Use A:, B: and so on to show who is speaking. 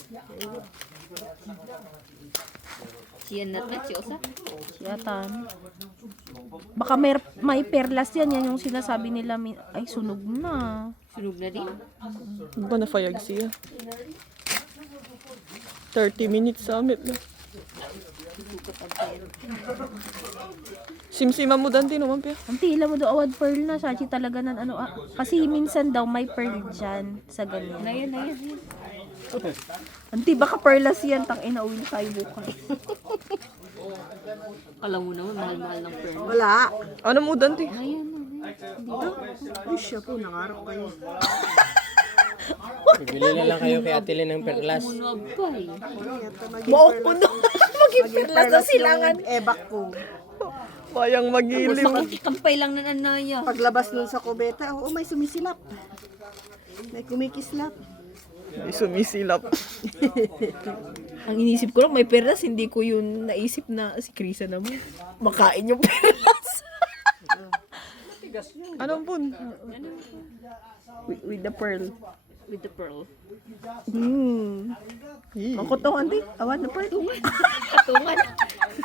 A: Siyan na ka, siyosa.
B: Siyatan. Baka may perlas yan. Yan yung sinasabi nila. Ay, sunog na.
A: Sunog na din.
C: Ba na fayag siya? 30 minutes summit na. Simsima mo dante naman pa.
B: Ang tila mo do awad pearl na. Sachi talaga nan ano. Kasi minsan daw may pearl dyan sa ganyan.
A: Ayan.
B: Anti, baka perlas yan. Tang inauwi na tayo bukas.
A: Alam mo naman, mahal-mahal ng pearl.
D: Wala.
C: Ano mo dante?
A: Ayan.
D: Ay, siya po, nangarap kayo.
E: Bibili na lang kayo kay Ate Lynn ng perlas.
A: Munog pa eh.
B: Buok po no. Maging perlas na silangan.
D: Ebak ko.
C: Bayang magilim.
A: Makikikampay lang na nanaya.
D: Paglabas nun sa kubeta, oo, may sumisilap. May kumikislap.
C: May sumisilap.
B: Ang inisip ko lang, may perlas. Hindi ko yun naisip na si Krisa naman. Makain yung perlas.
C: Anong pun?
B: With the pearl.
A: With the pearl.
B: Ang kuto, auntie. Awan na pearl.
A: Katungan.